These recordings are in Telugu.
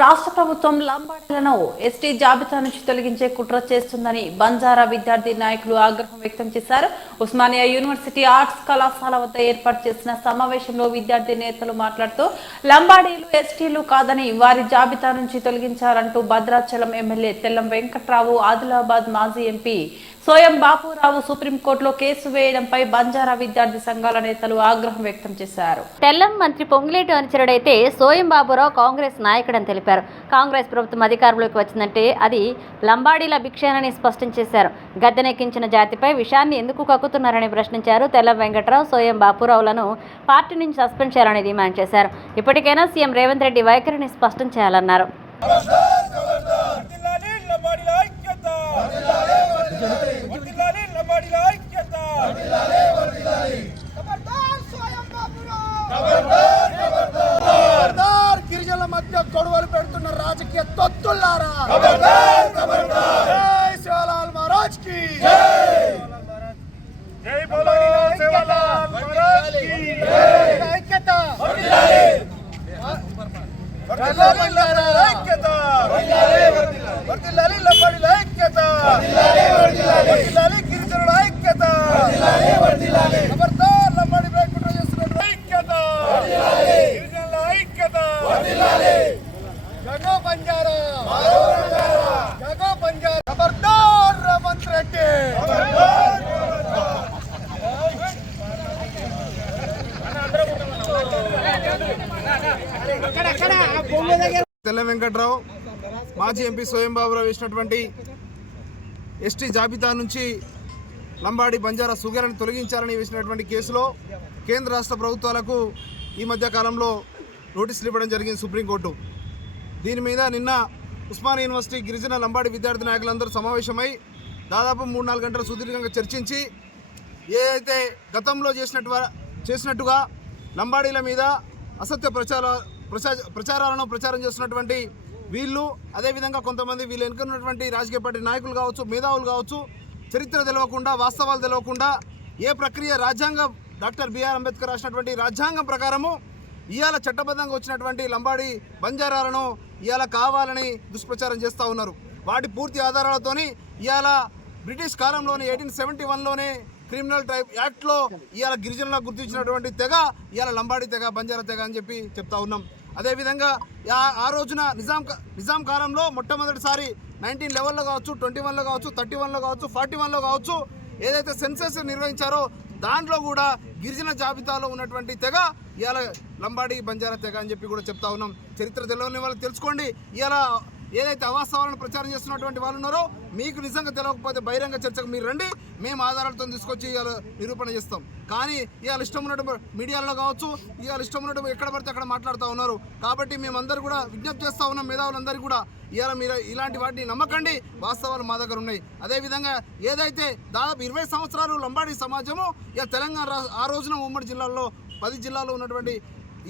రాష్ట్ర ప్రభుత్వం లంబాడీలను ఎస్టీ జాబితా నుంచి తొలగించే కుట్ర చేస్తుందని బంజారా విద్యార్థి నాయకులు ఆగ్రహం వ్యక్తం చేశారు. ఉస్మానియా యూనివర్సిటీ ఆర్ట్స్ కళాశాల వద్ద ఏర్పాటు చేసిన సమావేశంలో విద్యార్థి నేతలు మాట్లాడుతూ లంబాడీలు ఎస్టీలు కాదని వారి జాబితా నుంచి తొలగించారంటూ భద్రాచలం ఎమ్మెల్యే తెల్లం వెంకట్రావు ఆదిలాబాద్ మాజీ ఎంపీ సోయం బాపురావు సుప్రీంకోర్టులో కేసు వేయడంపై బంజారా విద్యార్థి సంఘాల నేతలు ఆగ్రహం వ్యక్తం చేశారు. తెల్లం మంత్రి పొంగులేటి అనుచరుడైతే సోయం బాబురావు కాంగ్రెస్ నాయకుడని తెలిపారు. కాంగ్రెస్ ప్రభుత్వం అధికారంలోకి వచ్చిందంటే అది లంబాడీల భిక్షేనని స్పష్టం చేశారు. గద్దెనెక్కించిన జాతిపై విషయాన్ని ఎందుకు కక్కుతున్నారని ప్రశ్నించారు తెల్లం వెంకట్రావు సోయం బాపురావులను పార్టీ నుంచి సస్పెండ్ చేయాలని డిమాండ్ చేశారు. ఇప్పటికైనా సీఎం రేవంత్ రెడ్డి వైఖరిని స్పష్టం చేయాలన్నారు వర్ధిల్లాలి లంబాడీల ఐక్యత వర్ధిల్లాలి లంబాడీల ఐక్యత ఖబర్దార్ స్వయం ఖబర్దార్ గిరిజనుల మధ్య గొడవలు పెడుతున్న రాజకీయ తొత్తుల్లారా? జై శివలాల్ మహారాజ్కి. జై బోలో శివలాల్ మహారాజ్కి. ఐక్యత. ఐక్యత ఐక్యత వర్ధిల్లాలి గిరిజనుల ఐక్యత ఖబర్దార్ లంబాడీ పై కుట్ర చేస్తున్న ఐక్యత గిరిజనుల ఐక్యత జగో బంజారా జగో బంజారా ఖబర్దార్ రేవంత్ రెడ్డి తెల్ల వెంకట్రావు మాజీ ఎంపీ స్వయం బాబురావు వేసినటువంటి ఎస్టీ జాబితా నుంచి లంబాడి బంజారా సుగర్ని తొలగించాలని వేసినటువంటి కేసులో కేంద్ర రాష్ట్ర ప్రభుత్వాలకు ఈ మధ్య కాలంలో నోటీసులు ఇవ్వడం జరిగింది సుప్రీంకోర్టు. దీని మీద నిన్న ఉస్మాన్ యూనివర్సిటీ గిరిజన లంబాడి విద్యార్థి నాయకులందరూ సమావేశమై దాదాపు మూడు నాలుగు గంటల సుదీర్ఘంగా చర్చించి ఏదైతే గతంలో చేసినట్టు చేసినట్టుగా లంబాడీల మీద అసత్య ప్రచార ప్రచార ప్రచారాలను ప్రచారం చేస్తున్నటువంటి వీళ్ళు అదేవిధంగా కొంతమంది వీళ్ళు ఎన్నుకున్నటువంటి రాజకీయ పార్టీ నాయకులు కావచ్చు మేధావులు కావచ్చు చరిత్ర తెలవకుండా వాస్తవాలు తెలవకుండా ఏ ప్రక్రియ రాజ్యాంగం డాక్టర్ బిఆర్ అంబేద్కర్ రాసినటువంటి రాజ్యాంగం ప్రకారము ఇవాళ చట్టబద్ధంగా వచ్చినటువంటి లంబాడి బంజారాలను ఇవాళ కావాలని దుష్ప్రచారం చేస్తూ ఉన్నారు. వాటి పూర్తి ఆధారాలతోని ఇవాళ బ్రిటిష్ కాలంలోని ఎయిటీన్ సెవెంటీ వన్లోనే క్రిమినల్ ట్రైబ్ యాక్ట్లో ఇవాళ గిరిజనులకు గుర్తించినటువంటి తెగ ఇవాళ లంబాడి తెగ బంజారా తెగ అని చెప్పి చెప్తా ఉన్నాం. అదేవిధంగా ఆ- రోజున నిజాం నిజాం కాలంలో మొట్టమొదటిసారి నైన్టీన్ లెవెల్లో కావచ్చు ట్వంటీ వన్లో కావచ్చు థర్టీ వన్లో కావచ్చు ఫార్టీ వన్లో కావచ్చు ఏదైతే సెన్సెస్ నిర్వహించారో దాంట్లో కూడా గిరిజన జాబితాలో ఉన్నటువంటి తెగ ఇవాళ లంబాడి బంజారా తెగ అని చెప్పి కూడా చెప్తా ఉన్నాం. చరిత్ర తెలియని వాళ్ళు తెలుసుకోండి. ఇవాళ ఏదైతే అవాస్తవాలను ప్రచారం చేస్తున్నటువంటి వాళ్ళు ఉన్నారో మీకు నిజంగా తెలియకపోతే బహిరంగ చర్చకు మీరు రండి. మేము ఆధారాలతో తీసుకొచ్చి ఇవాళ నిరూపణ చేస్తాం. కానీ ఇవాళ ఇష్టం ఉన్నట్టు మీడియాలో కావచ్చు ఇవాళ ఇష్టం ఉన్నట్టు ఎక్కడ పడితే అక్కడ మాట్లాడుతూ ఉన్నారు. కాబట్టి మేమందరూ కూడా విజ్ఞప్తి చేస్తూ ఉన్నాం మేధావులందరూ కూడా. ఇవాళ మీరు ఇలాంటి వాటిని నమ్మకండి. వాస్తవాలు మా దగ్గర ఉన్నాయి. అదేవిధంగా ఏదైతే దాదాపు ఇరవై సంవత్సరాలు లంబాడి సమాజము ఇక తెలంగాణ ఆ రోజున ఉమ్మడి జిల్లాల్లో పది జిల్లాలో ఉన్నటువంటి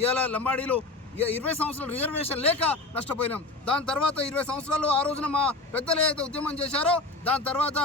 ఇవాళ లంబాడీలు ఇరవై సంవత్సరాలు రిజర్వేషన్ లేక నష్టపోయినాం. దాని తర్వాత ఇరవై సంవత్సరాలు ఆ రోజున మా పెద్దలు ఏదైతే ఉద్యమం చేశారో దాని తర్వాత